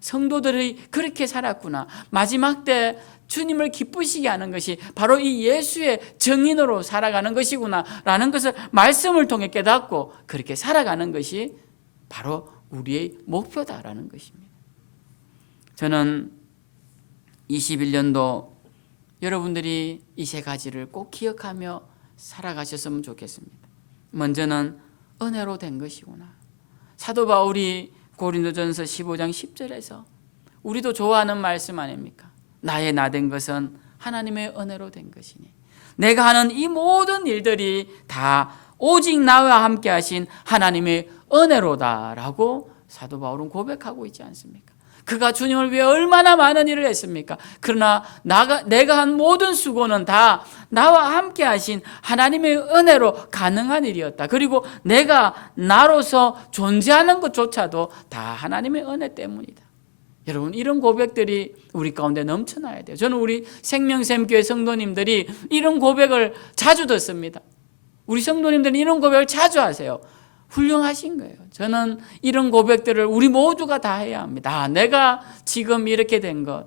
성도들이 그렇게 살았구나, 마지막 때 주님을 기쁘시게 하는 것이 바로 이 예수의 증인으로 살아가는 것이구나 라는 것을 말씀을 통해 깨닫고 그렇게 살아가는 것이 바로 우리의 목표다라는 것입니다. 저는 21년도 여러분들이 이 세 가지를 꼭 기억하며 살아가셨으면 좋겠습니다. 먼저는 은혜로 된 것이구나. 사도 바울이 고린도전서 15장 10절에서 우리도 좋아하는 말씀 아닙니까? 나의 나 된 것은 하나님의 은혜로 된 것이니 내가 하는 이 모든 일들이 다 오직 나와 함께 하신 하나님의 은혜로다라고 사도 바울은 고백하고 있지 않습니까? 그가 주님을 위해 얼마나 많은 일을 했습니까? 그러나 내가 한 모든 수고는 다 나와 함께 하신 하나님의 은혜로 가능한 일이었다. 그리고 내가 나로서 존재하는 것조차도 다 하나님의 은혜 때문이다. 여러분, 이런 고백들이 우리 가운데 넘쳐나야 돼요. 저는 우리 생명샘교회 성도님들이 이런 고백을 자주 듣습니다. 우리 성도님들은 이런 고백을 자주 하세요. 훌륭하신 거예요. 저는 이런 고백들을 우리 모두가 다 해야 합니다. 내가 지금 이렇게 된 것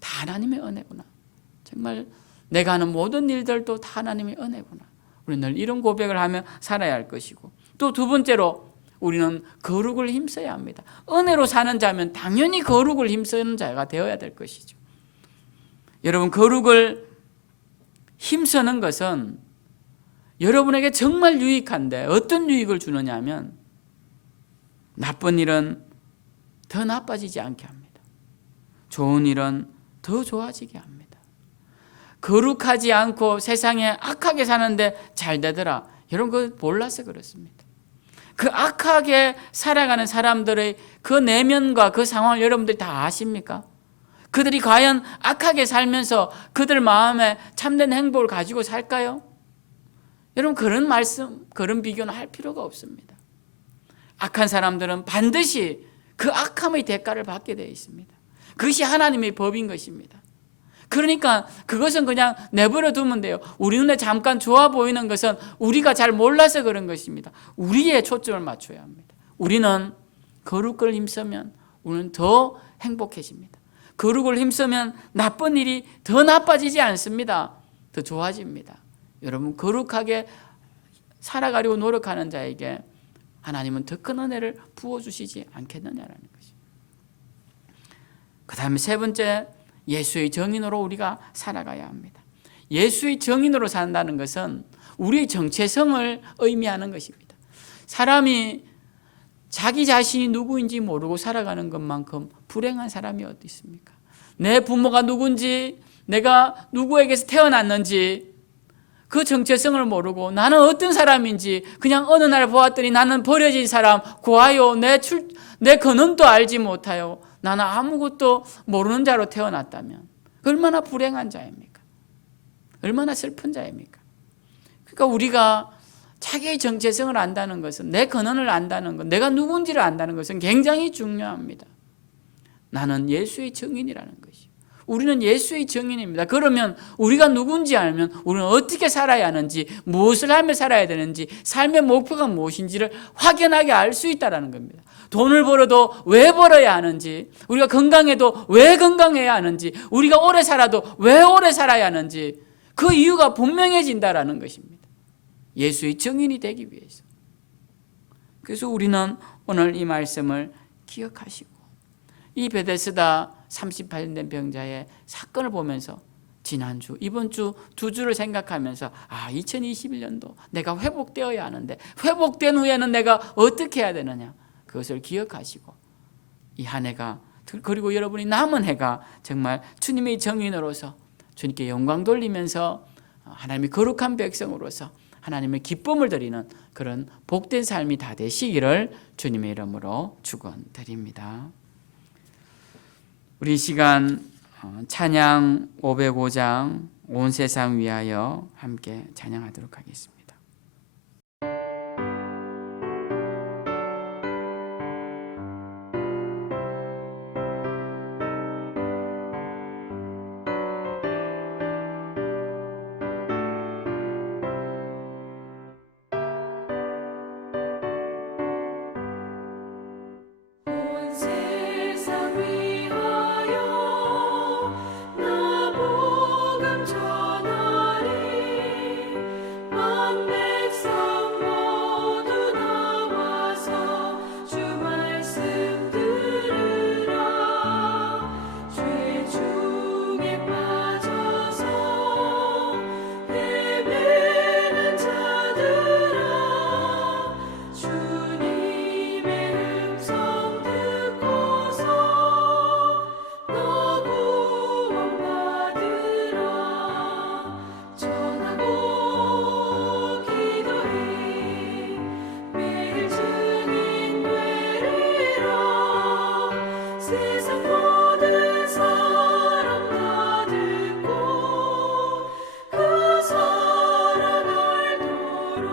다 하나님의 은혜구나. 정말 내가 하는 모든 일들도 다 하나님의 은혜구나. 우리는 늘 이런 고백을 하며 살아야 할 것이고, 또 두 번째로 우리는 거룩을 힘써야 합니다. 은혜로 사는 자면 당연히 거룩을 힘쓰는 자가 되어야 될 것이죠. 여러분, 거룩을 힘쓰는 것은 여러분에게 정말 유익한데 어떤 유익을 주느냐 하면 나쁜 일은 더 나빠지지 않게 합니다. 좋은 일은 더 좋아지게 합니다. 거룩하지 않고 세상에 악하게 사는데 잘 되더라. 여러분, 그거 몰라서 그렇습니다. 그 악하게 살아가는 사람들의 그 내면과 그 상황을 여러분들이 다 아십니까? 그들이 과연 악하게 살면서 그들 마음에 참된 행복을 가지고 살까요? 여러분, 그런 말씀, 그런 비교는 할 필요가 없습니다. 악한 사람들은 반드시 그 악함의 대가를 받게 되어 있습니다. 그것이 하나님의 법인 것입니다. 그러니까 그것은 그냥 내버려 두면 돼요. 우리 눈에 잠깐 좋아 보이는 것은 우리가 잘 몰라서 그런 것입니다. 우리의 초점을 맞춰야 합니다. 우리는 거룩을 힘쓰면 우리는 더 행복해집니다. 거룩을 힘쓰면 나쁜 일이 더 나빠지지 않습니다. 더 좋아집니다. 여러분, 거룩하게 살아가려고 노력하는 자에게 하나님은 더 큰 은혜를 부어주시지 않겠느냐라는 것입니다. 그 다음에 세 번째, 예수의 정인으로 우리가 살아가야 합니다. 예수의 정인으로 산다는 것은 우리의 정체성을 의미하는 것입니다. 사람이 자기 자신이 누구인지 모르고 살아가는 것만큼 불행한 사람이 어디 있습니까? 내 부모가 누군지, 내가 누구에게서 태어났는지 그 정체성을 모르고 나는 어떤 사람인지 그냥 어느 날 보았더니 나는 버려진 사람, 고아요, 내 근원도 알지 못하여 나는 아무것도 모르는 자로 태어났다면 얼마나 불행한 자입니까? 얼마나 슬픈 자입니까? 그러니까 우리가 자기의 정체성을 안다는 것은, 내 근원을 안다는 것, 내가 누군지를 안다는 것은 굉장히 중요합니다. 나는 예수의 증인이라는 것이요. 우리는 예수의 증인입니다. 그러면 우리가 누군지 알면 우리는 어떻게 살아야 하는지, 무엇을 하며 살아야 되는지, 삶의 목표가 무엇인지를 확연하게 알 수 있다는 겁니다. 돈을 벌어도 왜 벌어야 하는지, 우리가 건강해도 왜 건강해야 하는지, 우리가 오래 살아도 왜 오래 살아야 하는지 그 이유가 분명해진다는 것입니다. 예수의 증인이 되기 위해서. 그래서 우리는 오늘 이 말씀을 기억하시고, 이 베데스다 38년 된 병자의 사건을 보면서 지난주, 이번 주 두 주를 생각하면서 2021년도 내가 회복되어야 하는데 회복된 후에는 내가 어떻게 해야 되느냐, 그것을 기억하시고 이 한 해가, 그리고 여러분이 남은 해가 정말 주님의 정인으로서 주님께 영광 돌리면서 하나님의 거룩한 백성으로서 하나님의 기쁨을 드리는 그런 복된 삶이 다 되시기를 주님의 이름으로 축원드립니다. 우리 시간 찬양 505장 온 세상 위하여 함께 찬양하도록 하겠습니다. 온 세상 위하여 나 복음 전하리 만 백성 모두 나와서 주 말씀 들으라 죄 중에 빠져서 헤매는 자들아 주님의 음성 듣고서 너 구원받으라 전하고 기도해 매일 증인 되리라 세상 모든 사람 다 듣고 그 사랑 알도록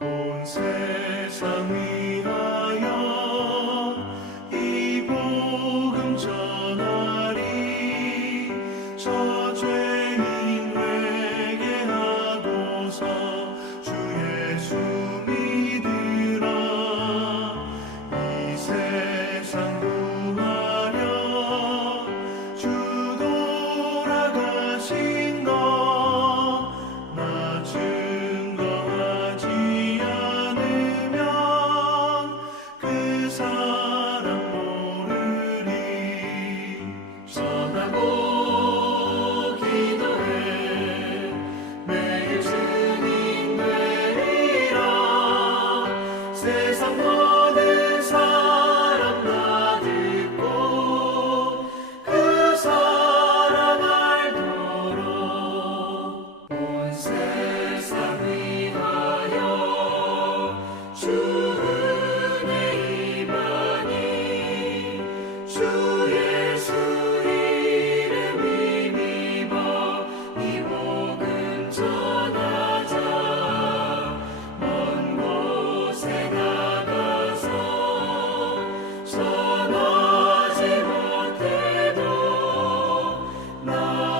온 세상 위하여 이 복음 전하리 저 죄인 회개하고서 주 예수 믿으라 이 세상 구하려 주 돌아가신 거 나 증거하지 않으면 그 사람 모르리 전하고 기도해 매일 증인 되리라 세상 모든 사람 다 듣고 그 사랑 알도록 온 세상 위하여 주 은혜 임하니 주 예수 이름 힘입어 이 복음 전하자 먼 곳에 나가서 전하지 못해도 나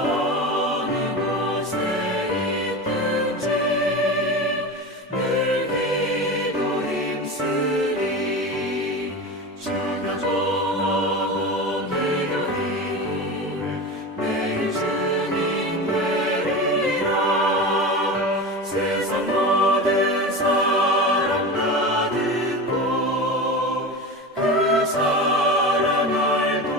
어느 곳에 있든지 늘 기도 힘쓰리 전하고 기도해 매일 증인 되리라 세상 모든 사람 다 듣고 그 사랑 알도록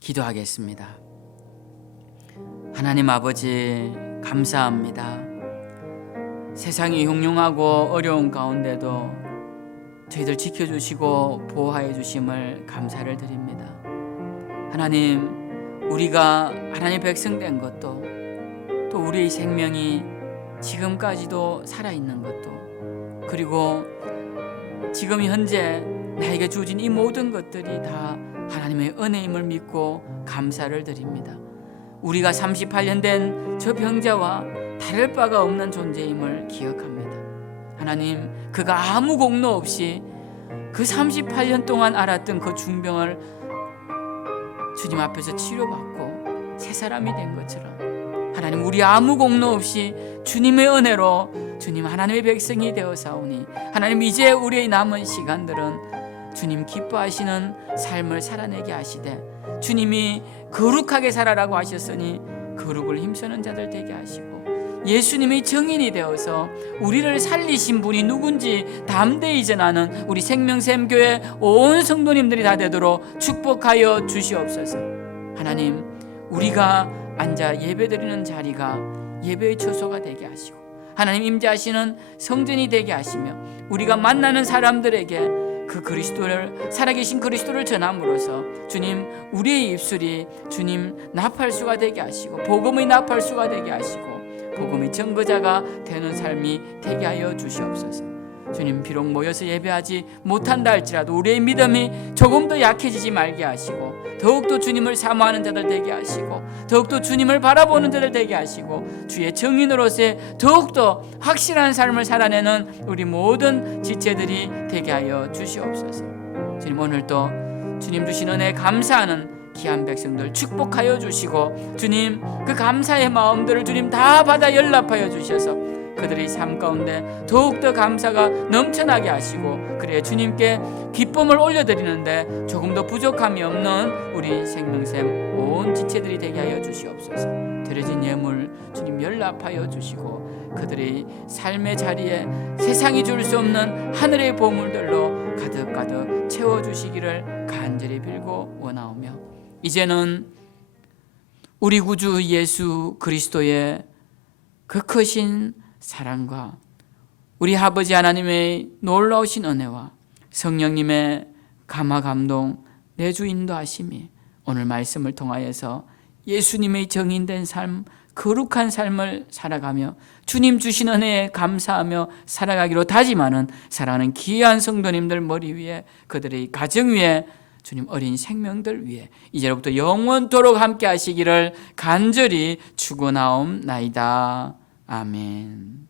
기도하겠습니다. 하나님 아버지 감사합니다. 세상이 흉흉하고 어려운 가운데도 저희들 지켜주시고 보호하여 주심을 감사를 드립니다. 하나님, 우리가 하나님의 백성 된 것도 또 우리의 생명이 지금까지도 살아있는 것도 그리고 지금 현재 나에게 주어진 이 모든 것들이 다 하나님의 은혜임을 믿고 감사를 드립니다. 우리가 38년 된 저 병자와 다를 바가 없는 존재임을 기억합니다. 하나님, 그가 아무 공로 없이 그 38년 동안 앓았던 그 중병을 주님 앞에서 치료받고 새 사람이 된 것처럼 하나님, 우리 아무 공로 없이 주님의 은혜로 주님 하나님의 백성이 되어 사오니 하나님, 이제 우리의 남은 시간들은 주님 기뻐하시는 삶을 살아내게 하시되 주님이 거룩하게 살아라고 하셨으니 거룩을 힘쓰는 자들 되게 하시고 예수님이 증인이 되어서 우리를 살리신 분이 누군지 담대히 전하는 우리 생명샘교회 온 성도님들이 다 되도록 축복하여 주시옵소서. 하나님, 우리가 앉아 예배드리는 자리가 예배의 처소가 되게 하시고 하나님 임재하시는 성전이 되게 하시며 우리가 만나는 사람들에게 그 그리스도를, 살아계신 그리스도를 전함으로써 주님, 우리의 입술이 주님 나팔수가 되게 하시고 복음의 나팔수가 되게 하시고 복음의 증거자가 되는 삶이 되게 하여 주시옵소서. 주님, 비록 모여서 예배하지 못한다 할지라도 우리의 믿음이 조금 더 약해지지 말게 하시고 더욱더 주님을 사모하는 자들 되게 하시고 더욱더 주님을 바라보는 자들 되게 하시고 주의 증인으로서의 더욱더 확실한 삶을 살아내는 우리 모든 지체들이 되게 하여 주시옵소서. 주님, 오늘도 주님 주신 은혜에 감사하는 귀한 백성들 축복하여 주시고 주님, 그 감사의 마음들을 주님 다 받아 연락하여 주셔서 그들의 삶 가운데 더욱더 감사가 넘쳐나게 하시고 그래 주님께 기쁨을 올려드리는데 조금 더 부족함이 없는 우리 생명샘 온 지체들이 되게 하여 주시옵소서. 드려진 예물 주님 연락하여 주시고 그들의 삶의 자리에 세상이 줄 수 없는 하늘의 보물들로 가득가득 채워주시기를 간절히 빌고 원하오며, 이제는 우리 구주 예수 그리스도의 그 크신 사랑과 우리 아버지 하나님의 놀라우신 은혜와 성령님의 감화 감동 내주 인도하심이 오늘 말씀을 통하여서 예수님의 정인된 삶, 거룩한 삶을 살아가며 주님 주신 은혜에 감사하며 살아가기로 다짐하는 사랑하는 귀한 성도님들 머리 위에, 그들의 가정 위에, 주님 어린 생명들 위에 이제로부터 영원토록 함께 하시기를 간절히 축원하옵나이다. 아멘.